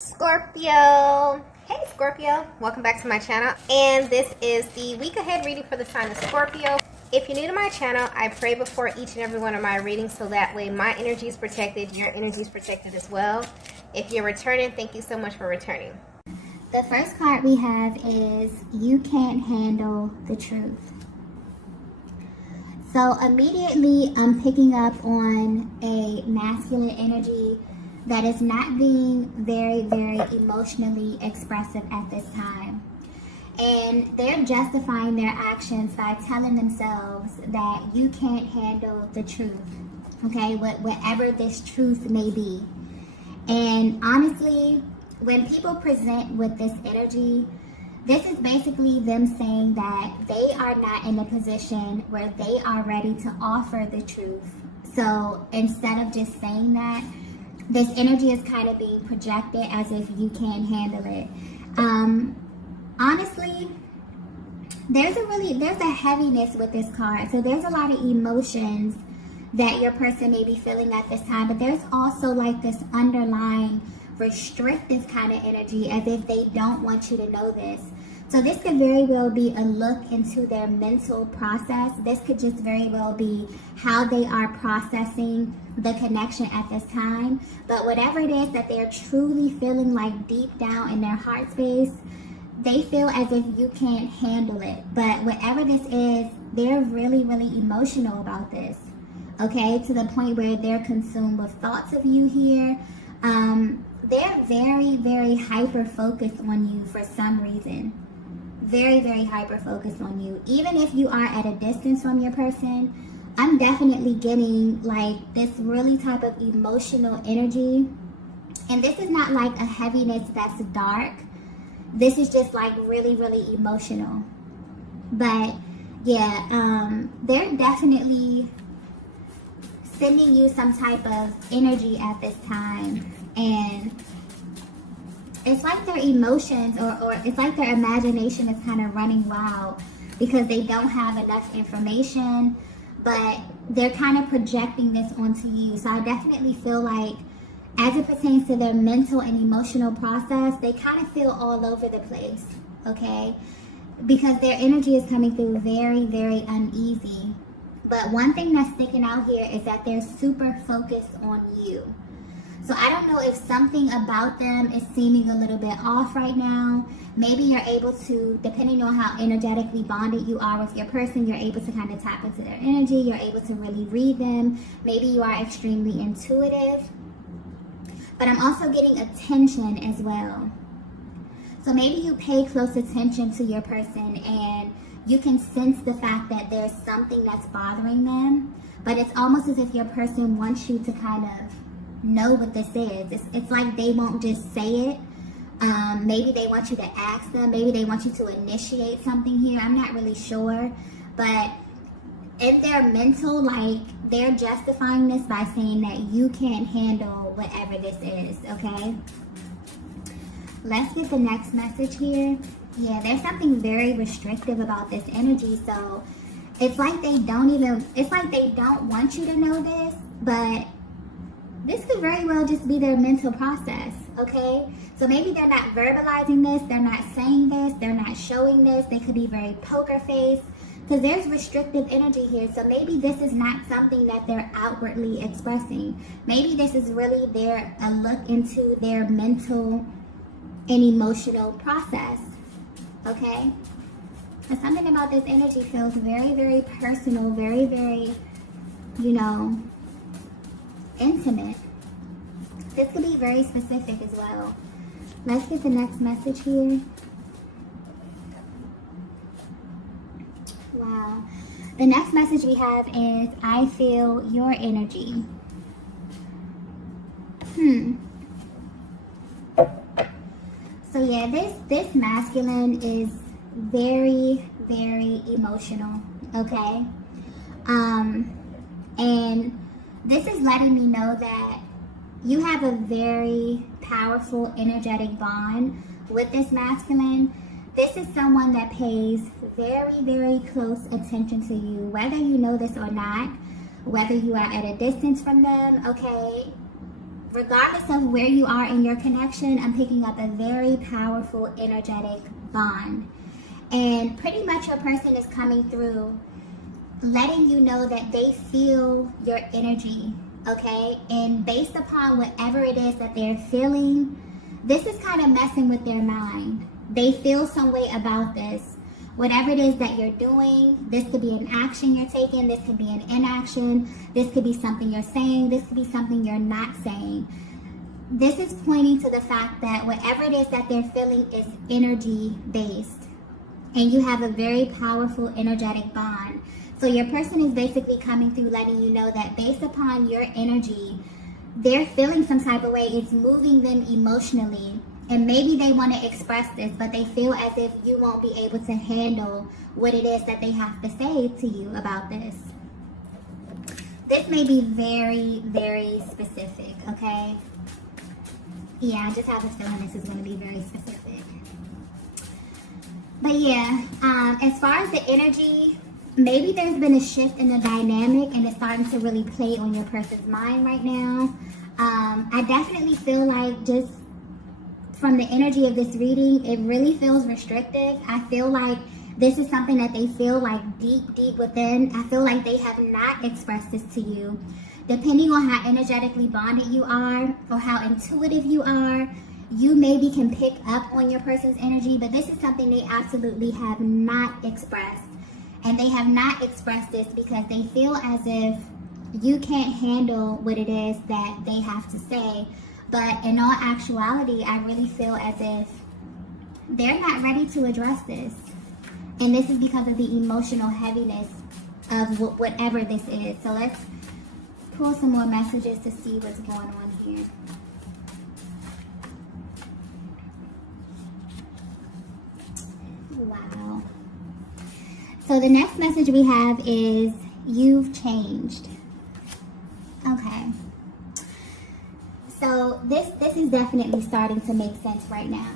Scorpio. Hey Scorpio, welcome back to my channel, and this is the week ahead reading for the sign of Scorpio. If you're new to my channel, I pray before each and every one of my readings so that way my energy is protected, your energy is protected as well. If you're returning, thank you so much for returning. The first card we have is You Can't Handle the Truth. So immediately I'm picking up on a masculine energy that is not being very emotionally expressive at this time. And they're justifying their actions by telling themselves that you can't handle the truth, okay, whatever this truth may be. And honestly, when people present with this energy, this is basically them saying that they are not in a position where they are ready to offer the truth. So instead of just saying that, this energy is kind of being projected as if you can't handle it. Honestly, there's a heaviness with this card. So there's a lot of emotions that your person may be feeling at this time, but there's also like this underlying restrictive kind of energy as if they don't want you to know this. So this could very well be a look into their mental process. This could just very well be how they are processing the connection at this time. But whatever it is that they're truly feeling like deep down in their heart space, they feel as if you can't handle it. But whatever this is, they're really emotional about this. Okay, to the point where they're consumed with thoughts of you here. They're very hyper focused on you for some reason. Very hyper focused on you. Even if you are at a distance from your person, I'm definitely getting like this really type of emotional energy. And this is not like a heaviness that's dark. This is just like really emotional. But yeah, they're definitely sending you some type of energy at this time. And it's like their emotions or it's like their imagination is kind of running wild because they don't have enough information, but they're kind of projecting this onto you. So I definitely feel like as it pertains to their mental and emotional process, they kind of feel all over the place, okay? Because their energy is coming through very uneasy. But one thing that's sticking out here is that they're super focused on you. So I don't know if something about them is seeming a little bit off right now. Maybe you're able to, depending on how energetically bonded you are with your person, you're able to kind of tap into their energy. You're able to really read them. Maybe you are extremely intuitive. But I'm also getting attention as well. So maybe you pay close attention to your person and you can sense the fact that there's something that's bothering them. But it's almost as if your person wants you to kind of know what this is. It's like they won't just say it. Maybe they want you to ask them. Maybe they want you to initiate something here. I'm not really sure. But in their mental, like, they're justifying this by saying that you can't handle whatever this is, okay? Let's get the next message here. Yeah, there's something very restrictive about this energy. So it's like they don't want you to know this, but this could very well just be their mental process, okay? So maybe they're not verbalizing this, they're not saying this, they're not showing this. They could be very poker faced because there's restrictive energy here. So maybe this is not something that they're outwardly expressing. Maybe this is really a look into their mental and emotional process, okay? But something about this energy feels very personal, very, you know, intimate. This could be very specific as well. Let's get the next message here. Wow. The next message we have is I feel your energy. So yeah, this masculine is very emotional, okay? And this is letting me know that you have a very powerful energetic bond with this masculine. This is someone that pays very close attention to you, whether you know this or not, whether you are at a distance from them, okay? regardless of where you are in your connection, I'm picking up a very powerful energetic bond. And pretty much your person is coming through, letting you know that they feel your energy, okay? And based upon whatever it is that they're feeling, this is kind of messing with their mind. They feel some way about this. Whatever it is that you're doing, this could be an action you're taking, this could be an inaction, this could be something you're saying, this could be something you're not saying. This is pointing to the fact that whatever it is that they're feeling is energy based. And you have a very powerful energetic bond. So your person is basically coming through letting you know that based upon your energy, they're feeling some type of way. It's moving them emotionally. And maybe they want to express this, but they feel as if you won't be able to handle what it is that they have to say to you about this. This may be very, very specific, okay? Yeah, I just have a feeling this is going to be very specific. But yeah, as far as the energy, maybe there's been a shift in the dynamic and it's starting to really play on your person's mind right now. I definitely feel like just from the energy of this reading, it really feels restrictive. I feel like this is something that they feel like deep within. I feel like they have not expressed this to you. Depending on how energetically bonded you are or how intuitive you are, you maybe can pick up on your person's energy, but this is something they absolutely have not expressed. And they have not expressed this because they feel as if you can't handle what it is that they have to say. But in all actuality, I really feel as if they're not ready to address this. And this is because of the emotional heaviness of whatever this is. So let's pull some more messages to see what's going on here. Wow. So the next message we have is, you've changed. Okay. So this is definitely starting to make sense right now.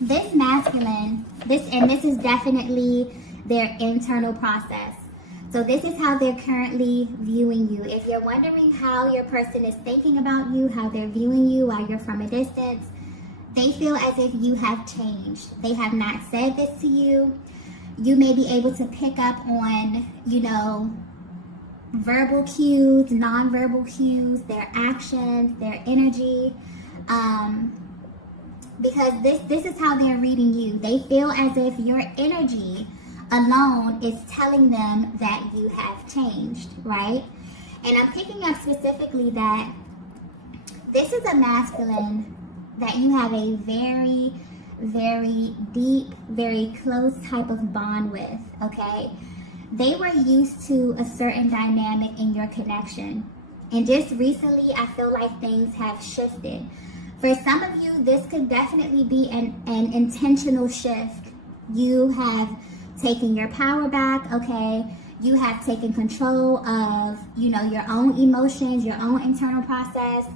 This masculine, this is definitely their internal process. So this is how they're currently viewing you. If you're wondering how your person is thinking about you, how they're viewing you while you're from a distance, they feel as if you have changed. They have not said this to you. You may be able to pick up on, verbal cues, non-verbal cues, their actions, their energy, because this is how they're reading you. They feel as if your energy alone is telling them that you have changed, right? And I'm picking up specifically that this is a masculine that you have a very, very deep, very close type of bond with, okay? They were used to a certain dynamic in your connection. And just recently, I feel like things have shifted. For some of you, this could definitely be an intentional shift. You have taken your power back, okay? You have taken control of, your own emotions, your own internal process,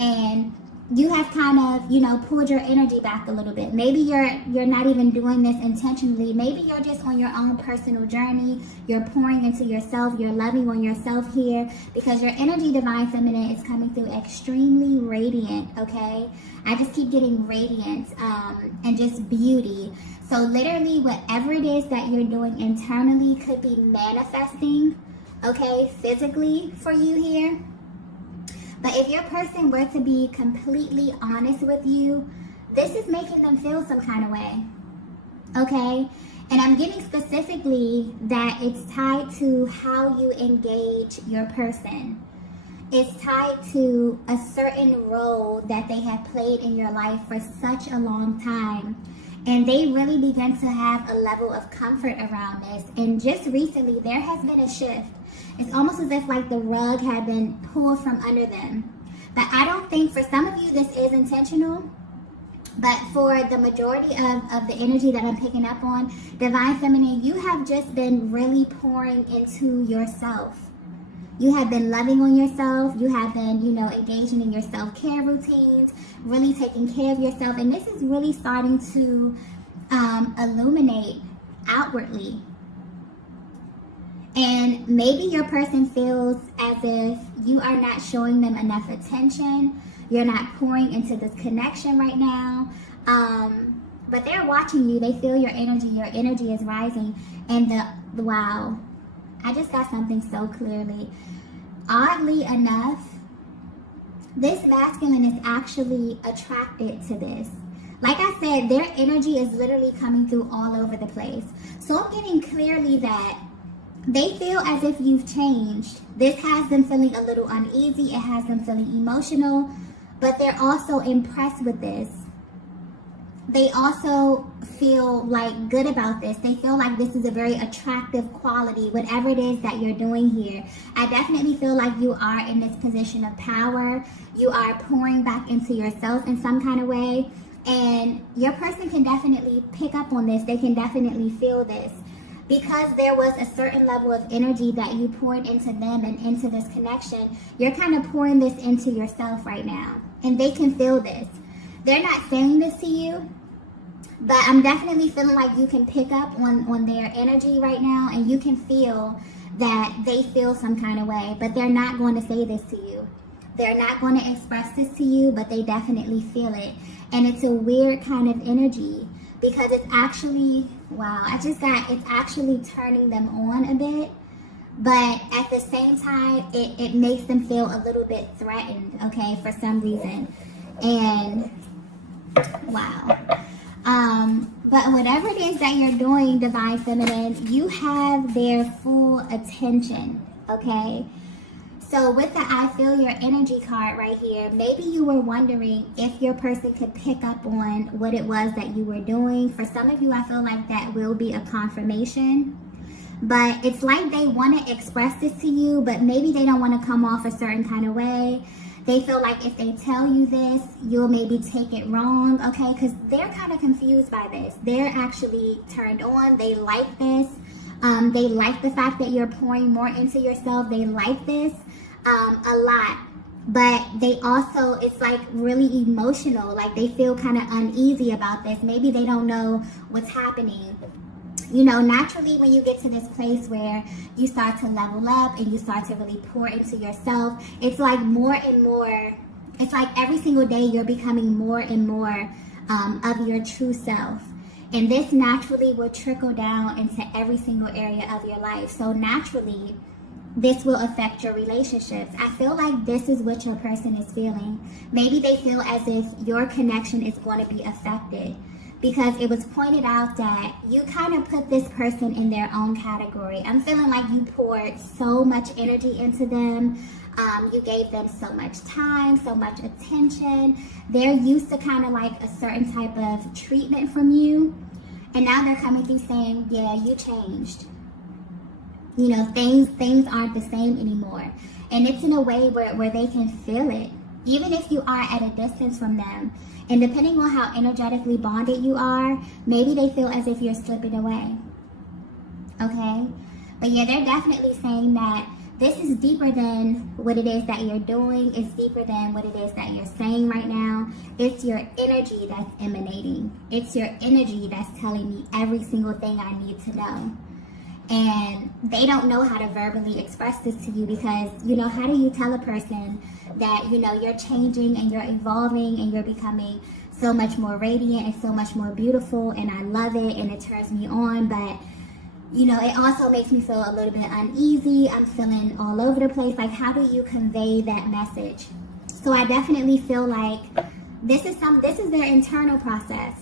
and you have kind of, pulled your energy back a little bit. Maybe you're not even doing this intentionally. Maybe you're just on your own personal journey. You're pouring into yourself. You're loving on yourself here because your energy, divine feminine, is coming through extremely radiant, okay? I just keep getting radiant and just beauty. So literally whatever it is that you're doing internally could be manifesting, okay, physically for you here. But if your person were to be completely honest with you, this is making them feel some kind of way, okay? And I'm getting specifically that it's tied to how you engage your person. It's tied to a certain role that they have played in your life for such a long time. And they really began to have a level of comfort around this. And just recently, there has been a shift. It's almost as if like the rug had been pulled from under them. But I don't think, for some of you, this is intentional. But for the majority of the energy that I'm picking up on, divine feminine, you have just been really pouring into yourself. You have been loving on yourself. You have been, engaging in your self-care routines, really taking care of yourself. And this is really starting to illuminate outwardly. And maybe your person feels as if you are not showing them enough attention. You're not pouring into this connection right now. But they're watching you. They feel your energy. Your energy is rising. And wow, I just got something so clearly. Oddly enough, this masculine is actually attracted to this. Like I said, their energy is literally coming through all over the place. So I'm getting clearly that they feel as if you've changed. This has them feeling a little uneasy. It has them feeling emotional. But they're also impressed with this. They also feel like good about this. They feel like this is a very attractive quality, whatever it is that you're doing here. I definitely feel like you are in this position of power. You are pouring back into yourself in some kind of way. And your person can definitely pick up on this. They can definitely feel this. Because there was a certain level of energy that you poured into them and into this connection, you're kind of pouring this into yourself right now. And they can feel this. They're not saying this to you, but I'm definitely feeling like you can pick up on their energy right now, and you can feel that they feel some kind of way, but they're not going to say this to you. They're not going to express this to you, but they definitely feel it. And it's a weird kind of energy because it's actually, wow, it's actually turning them on a bit. But at the same time, it makes them feel a little bit threatened, okay, for some reason. And wow. But whatever it is that you're doing, Divine Feminine, you have their full attention, okay? So with the I feel your energy card right here, maybe you were wondering if your person could pick up on what it was that you were doing. For some of you, I feel like that will be a confirmation. But it's like they want to express this to you, but maybe they don't want to come off a certain kind of way. They feel like if they tell you this, you'll maybe take it wrong, okay? Because they're kind of confused by this. They're actually turned on. They like this. They like the fact that you're pouring more into yourself. They like this a lot. But they also, it's like really emotional. Like they feel kind of uneasy about this. Maybe they don't know what's happening. You know, naturally when you get to this place where you start to level up and you start to really pour into yourself, it's like more and more, it's like every single day you're becoming more and more of your true self. And this naturally will trickle down into every single area of your life. So naturally, this will affect your relationships. I feel like this is what your person is feeling. Maybe they feel as if your connection is going to be affected. Because it was pointed out that you kind of put this person in their own category. I'm feeling like you poured so much energy into them. You gave them so much time, so much attention. They're used to kind of like a certain type of treatment from you. And now they're coming through saying, yeah, you changed. You know, things aren't the same anymore. And it's in a way where they can feel it. Even if you are at a distance from them. And depending on how energetically bonded you are, maybe they feel as if you're slipping away. Okay? But yeah, they're definitely saying that this is deeper than what it is that you're doing. It's deeper than what it is that you're saying right now. It's your energy that's emanating. It's your energy that's telling me every single thing I need to know. And they don't know how to verbally express this to you because, you know, how do you tell a person that, you know, you're changing and you're evolving and you're becoming so much more radiant and so much more beautiful and I love it and it turns me on, but, you know, it also makes me feel a little bit uneasy. I'm feeling all over the place. Like, how do you convey that message? So I definitely feel like this is their internal process.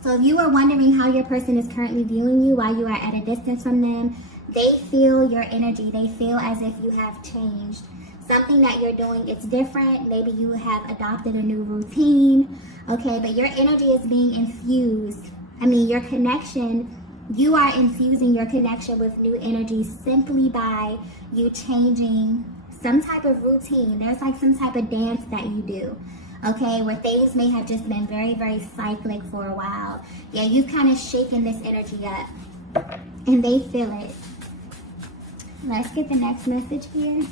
So if you were wondering how your person is currently viewing you while you are at a distance from them, they feel your energy. They feel as if you have changed. Something that you're doing, it's different. Maybe you have adopted a new routine. Okay, but your energy is being infused. I mean, your connection, you are infusing your connection with new energy simply by you changing some type of routine. There's like some type of dance that you do. Okay, where things may have just been very, very cyclic for a while. Yeah, you've kind of shaken this energy up. And they feel it. Let's get the next message here.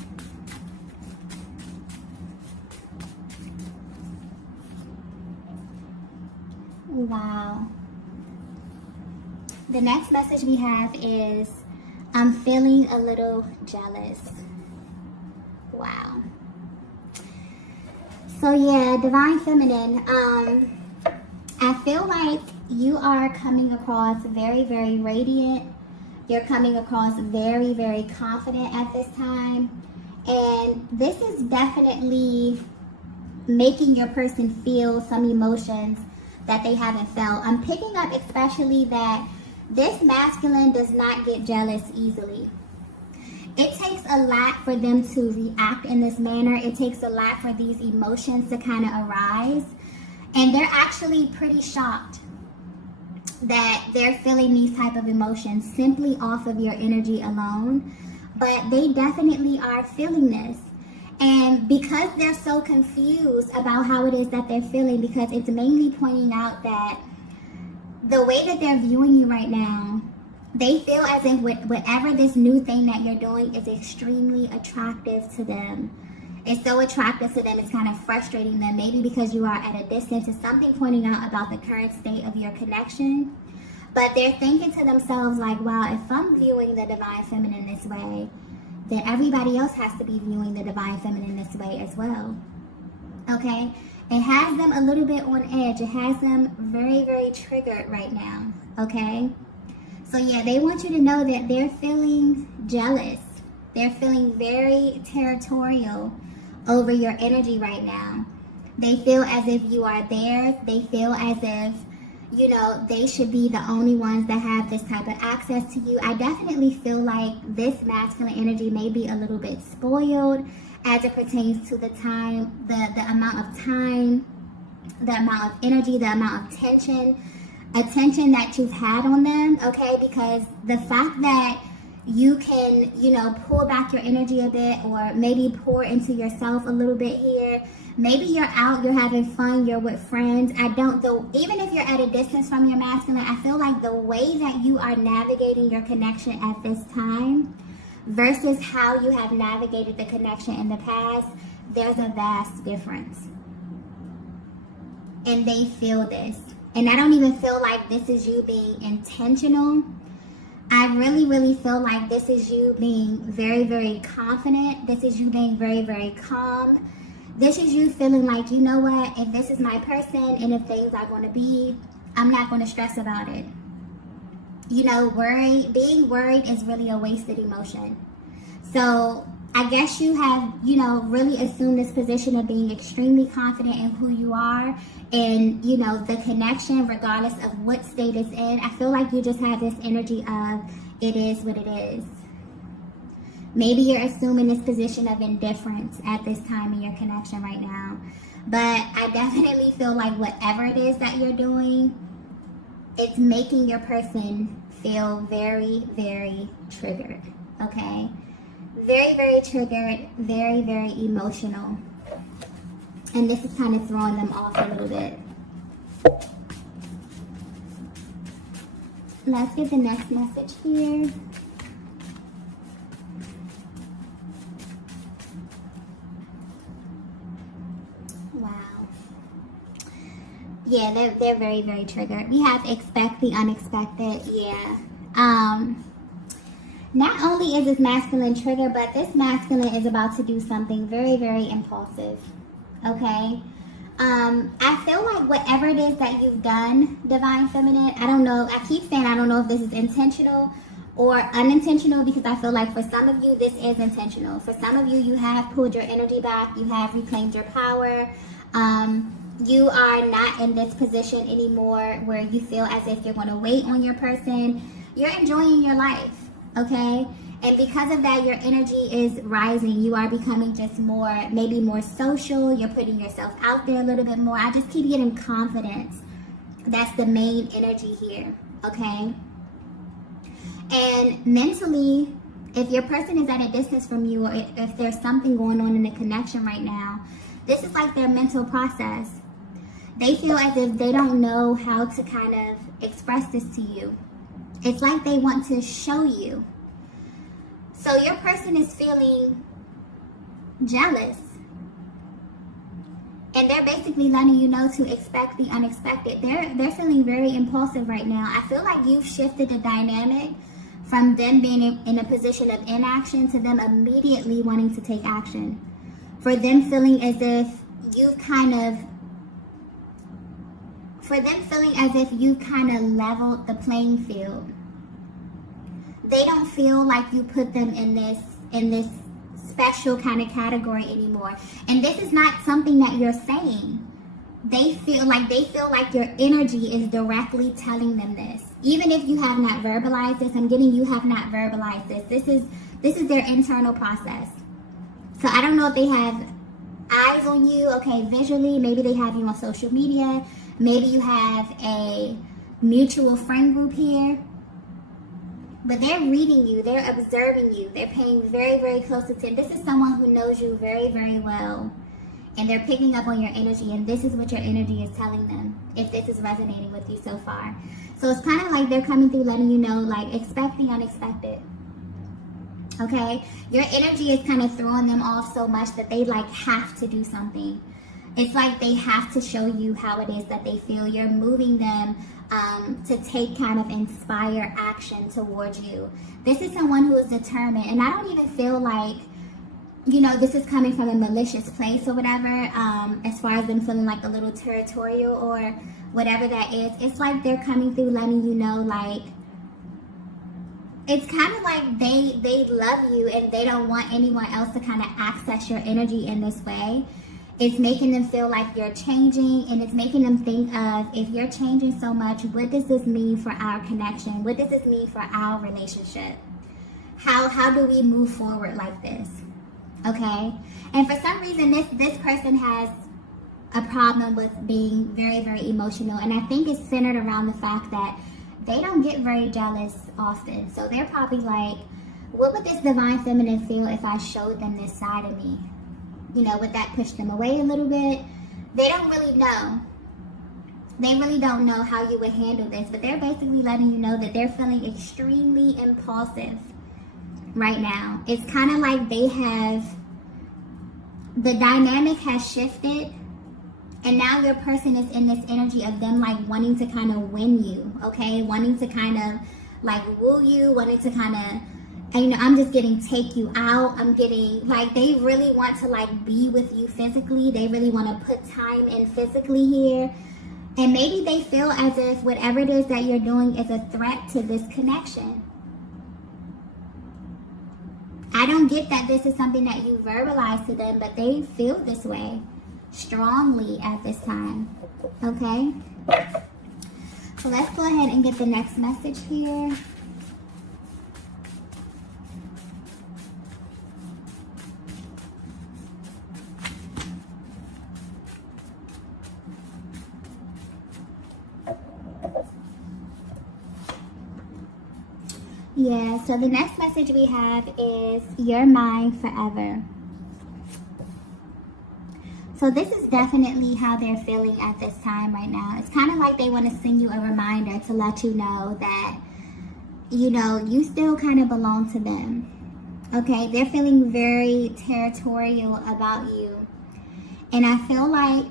Wow. The next message we have is I'm feeling a little jealous. Wow. So yeah, Divine Feminine, I feel like you are coming across very, very radiant. You're coming across very, very confident at this time. And this is definitely making your person feel some emotions that they haven't felt. I'm picking up especially that this masculine does not get jealous easily. It takes a lot for them to react in this manner. It takes a lot for these emotions to kind of arise. And they're actually pretty shocked that they're feeling these type of emotions simply off of your energy alone. But they definitely are feeling this. And because they're so confused about how it is that they're feeling, because it's mainly pointing out that the way that they're viewing you right now, they feel as if whatever this new thing that you're doing is extremely attractive to them. It's so attractive to them, it's kind of frustrating them, maybe because you are at a distance. It's something pointing out about the current state of your connection. But they're thinking to themselves like, wow, if I'm viewing the Divine Feminine this way, then everybody else has to be viewing the Divine Feminine this way as well. Okay? It has them a little bit on edge. It has them very, very triggered right now. Okay? So yeah, they want you to know that they're feeling jealous. They're feeling very territorial over your energy right now. They feel as if you are theirs. They feel as if, you know, they should be the only ones that have this type of access to you. I definitely feel like this masculine energy may be a little bit spoiled as it pertains to the time, the amount of time, the amount of energy, the amount of attention that you've had on them, okay? Because the fact that you can, you know, pull back your energy a bit, or maybe pour into yourself a little bit here. Maybe you're out, you're having fun, you're with friends. Even if you're at a distance from your masculine, I feel like the way that you are navigating your connection at this time versus how you have navigated the connection in the past, there's a vast difference. And they feel this. And I don't even feel like this is you being intentional. I really, really feel like this is you being very, very confident. This is you being very, very calm. This is you feeling like, you know what, if this is my person and if things are going to be, I'm not going to stress about it. You know, being worried is really a wasted emotion. So I guess you have, you know, really assumed this position of being extremely confident in who you are and, you know, the connection regardless of what state it's in. I feel like you just have this energy of it is what it is. Maybe you're assuming this position of indifference at this time in your connection right now. But I definitely feel like whatever it is that you're doing, it's making your person feel very, very triggered, okay? Very, very triggered, very, very emotional. And this is kind of throwing them off a little bit. Let's get the next message here. Wow. Yeah, they're very, very triggered. We have expect the unexpected. Yeah. Not only is this masculine trigger, but this masculine is about to do something very, very impulsive. Okay? I feel like whatever it is that you've done, Divine Feminine, I don't know. I keep saying I don't know if this is intentional or unintentional, because I feel like for some of you, this is intentional. For some of you, you have pulled your energy back. You have reclaimed your power. You are not in this position anymore where you feel as if you're going to wait on your person. You're enjoying your life. Okay? And because of that, your energy is rising. You are becoming just more, maybe more social. You're putting yourself out there a little bit more. I just keep getting confidence. That's the main energy here. Okay? And mentally, if your person is at a distance from you, or if there's something going on in the connection right now, this is like their mental process. They feel as if they don't know how to kind of express this to you. It's like they want to show you. So your person is feeling jealous. And they're basically letting you know to expect the unexpected. They're feeling very impulsive right now. I feel like you've shifted the dynamic from them being in a position of inaction to them immediately wanting to take action. For them feeling as if you've kind of leveled the playing field. They don't feel like you put them in this special kind of category anymore. And this is not something that you're saying. They feel like your energy is directly telling them this. Even if you have not verbalized this, I'm getting you have not verbalized this. This is their internal process. So I don't know if they have eyes on you, okay, visually. Maybe they have you on social media. Maybe you have a mutual friend group here. But they're reading you, they're observing you, they're paying very, very close attention. This is someone who knows you very, very well. And they're picking up on your energy, and this is what your energy is telling them, if this is resonating with you so far. So it's kind of like they're coming through letting you know, like, expect the unexpected. Okay? Your energy is kind of throwing them off so much that they, like, have to do something. It's like they have to show you how it is that they feel. You're moving them to take kind of inspired action towards you. This is someone who is determined, and I don't even feel like, you know, this is coming from a malicious place or whatever, as far as them feeling like a little territorial or whatever that is. It's like they're coming through letting you know, like, it's kind of like they love you and they don't want anyone else to kind of access your energy in this way. It's making them feel like you're changing, and it's making them think of, if you're changing so much, what does this mean for our connection? What does this mean for our relationship? How do we move forward like this? Okay? And for some reason, this person has a problem with being very, very emotional. And I think it's centered around the fact that they don't get very jealous often. So they're probably like, what would this divine feminine feel if I showed them this side of me? You know, would that push them away a little bit? They don't really know. They really don't know how you would handle this. But they're basically letting you know that they're feeling extremely impulsive right now. It's kind of like they have, the dynamic has shifted, and now your person is in this energy of them like wanting to kind of win you, okay? Wanting to kind of like woo you, wanting to kind of, and you know, I'm just getting take you out. I'm getting, like, they really want to like be with you physically. They really want to put time in physically here. And maybe they feel as if whatever it is that you're doing is a threat to this connection. I don't get that this is something that you verbalize to them, but they feel this way strongly at this time. Okay? So let's go ahead and get the next message here. Yeah, so the next message we have is you're mine forever. So this is definitely how they're feeling at this time right now. It's kind of like they want to send you a reminder to let you know that, you know, you still kind of belong to them. Okay, they're feeling very territorial about you. And I feel like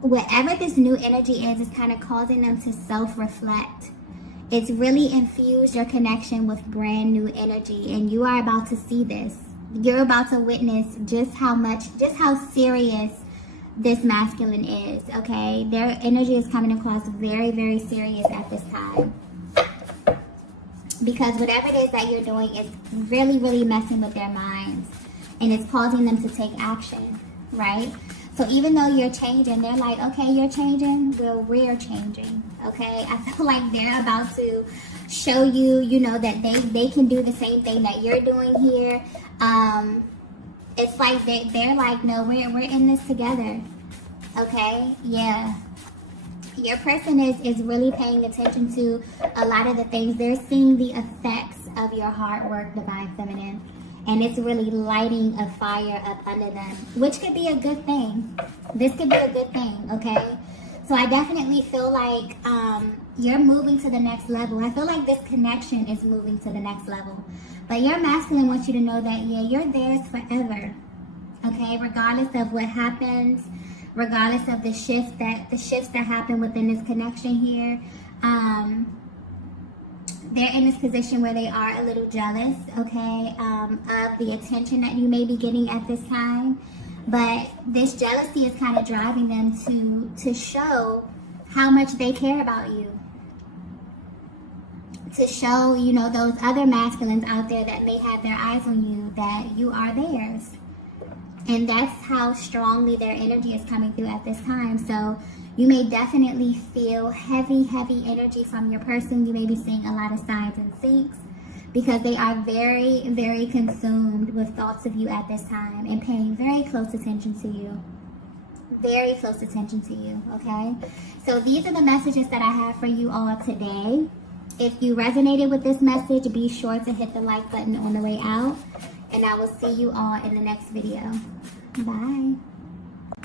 whatever this new energy is kind of causing them to self-reflect. It's really infused your connection with brand new energy, and you are about to see this. You're about to witness just how serious this masculine is, okay? Their energy is coming across very, very serious at this time. Because whatever it is that you're doing is really, really messing with their minds, and it's causing them to take action, right? So even though you're changing, they're like, okay, you're changing, well, we're changing, okay? I feel like they're about to show you, you know, that they can do the same thing that you're doing here. It's like they're like, no, we're in this together, okay? Yeah. Your person is really paying attention to a lot of the things. They're seeing the effects of your hard work, Divine Feminine. And it's really lighting a fire up under them, which could be a good thing. This could be a good thing, okay? So I definitely feel like you're moving to the next level. I feel like this connection is moving to the next level. But your masculine wants you to know that, yeah, you're theirs forever, okay? Regardless of what happens, regardless of the shifts that happen within this connection here, they're in this position where they are a little jealous, okay, of the attention that you may be getting at this time. But this jealousy is kind of driving them to show how much they care about you. To show, you know, those other masculines out there that may have their eyes on you, that you are theirs. And that's how strongly their energy is coming through at this time. So you may definitely feel heavy energy from your person. You may be seeing a lot of signs and syncs because they are very, very consumed with thoughts of you at this time and paying very close attention to you. Very close attention to you, okay? So these are the messages that I have for you all today. If you resonated with this message, be sure to hit the like button on the way out. And I will see you all in the next video. Bye.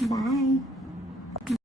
Bye.